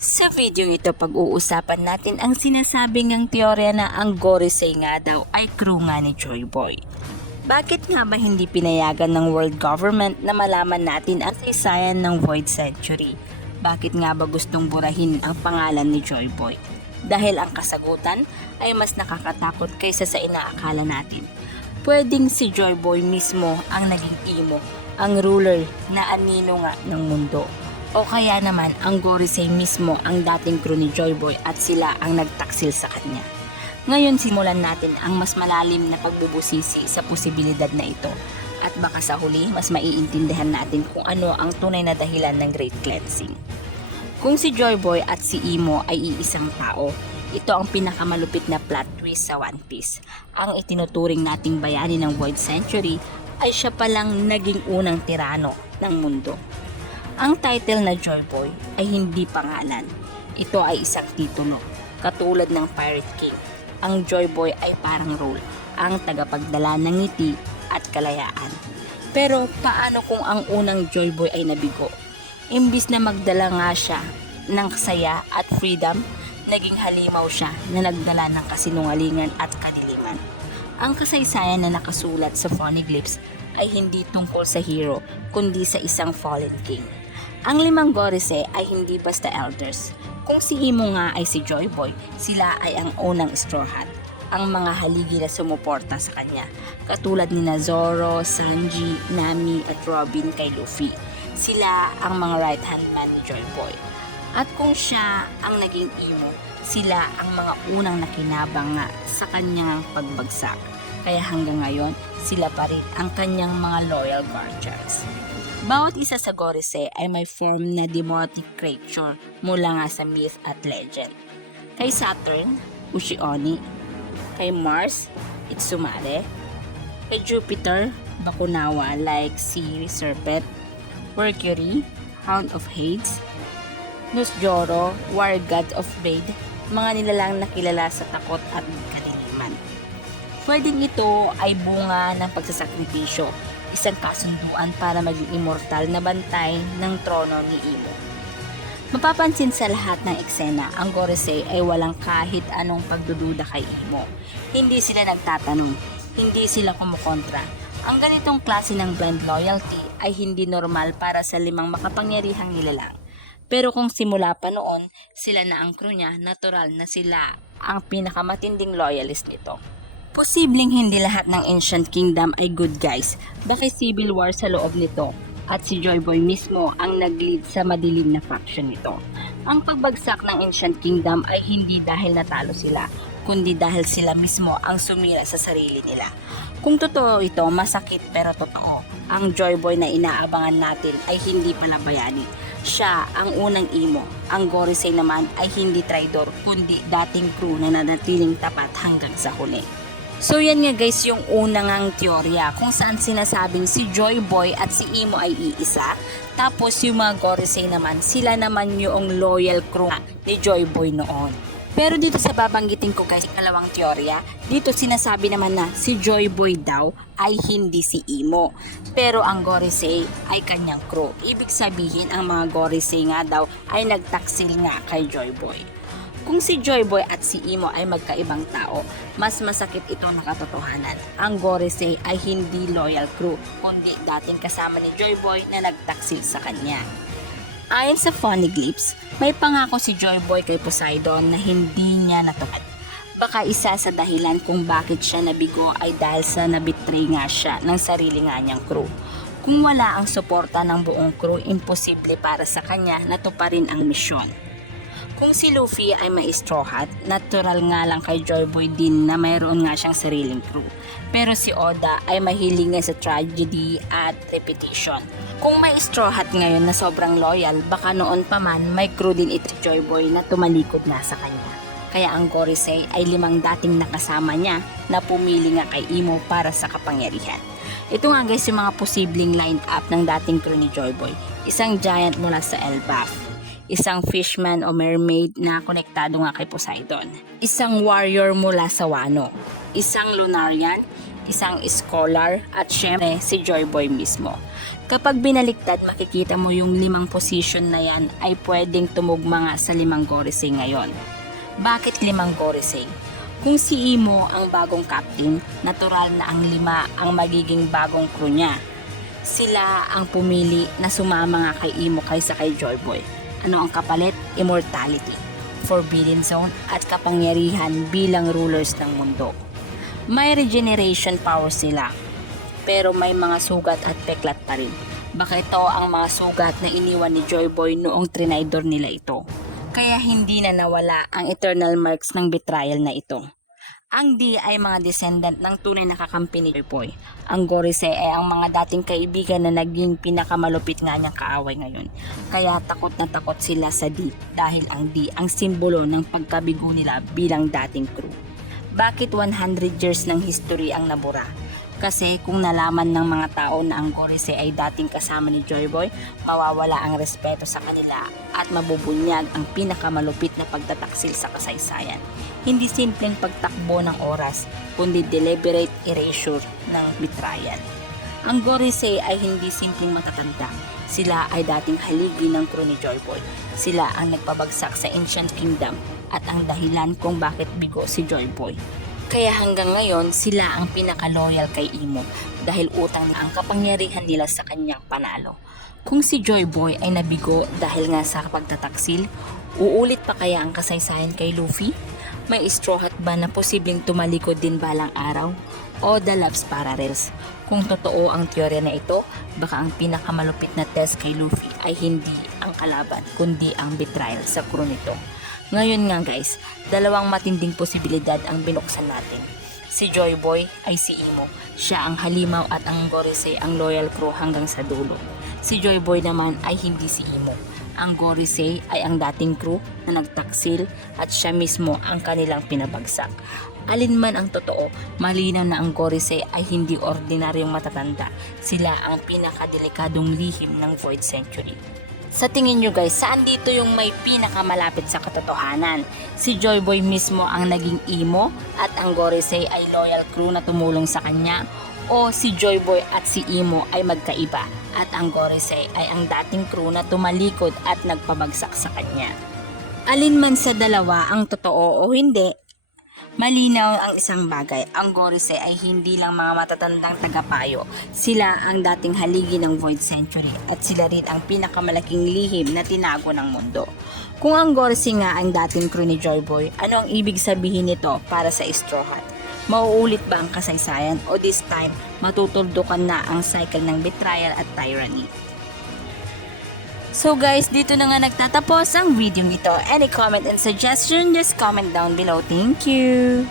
Sa video ito, pag-uusapan natin ang sinasabing ng teorya na ang Gorisei nga daw ay crew nga ni Joy Boy. Bakit nga ba hindi pinayagan ng world government na malaman natin ang saysayan ng Void Century? Bakit nga ba gustong burahin ang pangalan ni Joy Boy? Dahil ang kasagutan ay mas nakakatakot kaysa sa inaakala natin. Pwedeng si Joy Boy mismo ang naging imo, ang ruler na anino nga ng mundo. O kaya naman ang Gorisei mismo ang dating crew ni Joy Boy at sila ang nagtaksil sa kanya. Ngayon simulan natin ang mas malalim na pagbubusisi sa posibilidad na ito. At baka sa huli mas maiintindihan natin kung ano ang tunay na dahilan ng Great Cleansing. Kung si Joy Boy at si Imo ay iisang tao, ito ang pinakamalupit na plot twist sa One Piece. Ang itinuturing nating bayani ng Void Century ay siya palang naging unang tirano ng mundo. Ang title na Joy Boy ay hindi pangalan. Ito ay isang titulo. Katulad ng Pirate King, ang Joy Boy ay parang role, ang tagapagdala ng ngiti at kalayaan. Pero paano kung ang unang Joy Boy ay nabigo? Imbis na magdala nga siya ng saya at freedom, naging halimaw siya na nagdala ng kasinungalingan at kadiliman. Ang kasaysayan na nakasulat sa Poneglyphs ay hindi tungkol sa hero, kundi sa isang fallen king. Ang 5 Gorisei ay hindi basta elders. Kung si Imo nga ay si Joy Boy, sila ay ang unang Straw Hat, ang mga haligi na sumuporta sa kanya, katulad ni Zoro, Sanji, Nami at Robin kay Luffy. Sila ang mga right-hand man ni Joy Boy. At kung siya ang naging Imo, sila ang mga unang nakinabang nga sa kanyang pagbagsak. Kaya hanggang ngayon, sila pa rin ang kanyang mga loyal guardians. Bawat isa sa Gorisei ay may form na demonic creature mula nga sa myth at legend. Kay Saturn, Ushi-Oni. Kay Mars, Itsumare. Kay Jupiter, Bakunawa like Sea Serpent. Mercury, Hound of Hades. Nusjoro, War God of Raid, mga nilalang nakilala sa takot at kadiliman. Pwedeng ito ay bunga ng pagsasakripisyo, isang kasunduan para maging immortal na bantay ng trono ni Imo. Mapapansin sa lahat ng eksena, ang Gorisei ay walang kahit anong pagdududa kay Imo. Hindi sila nagtatanong, hindi sila kumukontra. Ang ganitong klase ng blind loyalty ay hindi normal para sa 5 makapangyarihang nilalang. Pero kung simula pa noon, sila na ang crew niya, natural na sila ang pinakamatinding loyalist nito. Posibleng hindi lahat ng Ancient Kingdom ay good guys, baka civil war sa loob nito at si Joy Boy mismo ang nag-lead sa madilim na faction nito. Ang pagbagsak ng Ancient Kingdom ay hindi dahil natalo sila, kundi dahil sila mismo ang sumira sa sarili nila. Kung totoo ito, masakit pero totoo. Ang Joy Boy na inaabangan natin ay hindi pala bayani. Siya ang unang Imo. Ang Gorisei naman ay hindi traidor, kundi dating crew na nanatiling tapat hanggang sa huli. So yan nga guys yung unang ang teorya kung saan sinasabing si Joy Boy at si Imo ay iisa. Tapos yung mga Gorisei naman, sila naman yung loyal crew ni Joy Boy noon. Pero dito sa babanggitin ko guys, ikalawang teorya, dito sinasabi naman na si Joy Boy daw ay hindi si Imo. Pero ang Gorisei ay kanyang crew. Ibig sabihin ang mga Gorisei nga daw ay nagtaksil nga kay Joy Boy. Kung si Joy Boy at si Imo ay magkaibang tao, mas masakit ito na katotohanan. Ang Gorisei ay hindi loyal crew, kundi dating kasama ni Joy Boy na nagtaksil sa kanya. Ayon sa Poneglyphs, may pangako si Joy Boy kay Poseidon na hindi niya natupad. Baka isa sa dahilan kung bakit siya nabigo ay dahil sa nabitray nga siya ng sarili nga niyang crew. Kung wala ang suporta ng buong crew, imposible para sa kanya na tuparin ang misyon. Kung si Luffy ay may Straw Hat, natural nga lang kay Joy Boy din na mayroon nga siyang sariling crew. Pero si Oda ay mahilig nga sa tragedy at repetition. Kung may Straw Hat ngayon na sobrang loyal, baka noon pa man may crew din ito Joy Boy na tumalikod na sa kanya. Kaya ang Gorisei ay 5 dating nakasama niya na pumili nga kay Imo para sa kapangyarihan. Ito nga guys yung mga posibleng line-up ng dating crew ni Joy Boy. Isang giant mula sa Elbaf. Isang fishman o mermaid na konektado nga kay Poseidon. Isang warrior mula sa Wano. Isang Lunarian, isang scholar at syempre si Joy Boy mismo. Kapag binaliktad, makikita mo yung 5 position na yan ay pwedeng tumugma nga sa 5 Gorisei ngayon. Bakit 5 Gorisei? Kung si Imo ang bagong captain, natural na ang 5 ang magiging bagong crew niya. Sila ang pumili na sumama nga kay Imo kaysa kay Joy Boy. Ano ang kapalit? Immortality, Forbidden Zone at kapangyarihan bilang rulers ng mundo. May regeneration power sila, pero may mga sugat at peklat pa rin. Baka ito ang mga sugat na iniwan ni Joy Boy noong trinidor nila ito. Kaya hindi na nawala ang eternal marks ng betrayal na ito. Ang D ay mga descendant ng tunay na kakampi ni Joy Boy. Ang Gorisei ay ang mga dating kaibigan na naging pinakamalupit nga niyang kaaway ngayon. Kaya takot na takot sila sa D dahil ang D ang simbolo ng pagkabigo nila bilang dating crew. Bakit 100 years ng history ang nabura? Kasi kung nalaman ng mga tao na ang Gorisei ay dating kasama ni Joy Boy, mawawala ang respeto sa kanila at mabubunyag ang pinakamalupit na pagtataksil sa kasaysayan. Hindi simpleng pagtakbo ng oras, kundi deliberate erasure ng betrayal. Ang Gorisei ay hindi simpleng matatanda. Sila ay dating haligi ng crew ni Joy Boy. Sila ang nagpabagsak sa Ancient Kingdom at ang dahilan kung bakit bigo si Joy Boy. Kaya hanggang ngayon, sila ang pinaka-loyal kay Imo dahil utang na ang kapangyarihan nila sa kanyang panalo. Kung si Joy Boy ay nabigo dahil nga sa pagtataksil, uulit pa kaya ang kasaysayan kay Luffy? May straw hat ba na posibleng tumalikod din balang araw? O the Loves Parallels? Kung totoo ang teorya na ito, baka ang pinakamalupit na test kay Luffy ay hindi ang kalaban, kundi ang betrayal sa crew nito. Ngayon nga guys, 2 matinding posibilidad ang binuksan natin. Si Joy Boy ay si Imo. Siya ang halimaw at ang Gorisei ang loyal crew hanggang sa dulo. Si Joy Boy naman ay hindi si Imo. Ang Gorisei ay ang dating crew na nagtaksil at siya mismo ang kanilang pinabagsak. Alin man ang totoo, malinaw na ang Gorisei ay hindi ordinaryong matatanda. Sila ang pinakadelikadong lihim ng Void Century. Sa tingin nyo guys, saan dito yung may pinakamalapit sa katotohanan? Si Joy Boy mismo ang naging Imo at ang Gorisei ay loyal crew na tumulong sa kanya? O si Joy Boy at si Imo ay magkaiba at ang Gorisei ay ang dating crew na tumalikod at nagpabagsak sa kanya? Alin man sa dalawa ang totoo o hindi, malinaw ang isang bagay, ang Gorisei ay hindi lang mga matatandang tagapayo. Sila ang dating haligi ng Void Century at sila rin ang pinakamalaking lihim na tinago ng mundo. Kung ang Gorisei nga ang dating crew ni Joy Boy, ano ang ibig sabihin nito para sa Straw Hat? Mauulit ba ang kasaysayan o this time matutuldukan na ang cycle ng betrayal at tyranny? So guys, dito na nga nagtatapos ang video nito. Any comment and suggestion, just comment down below. Thank you!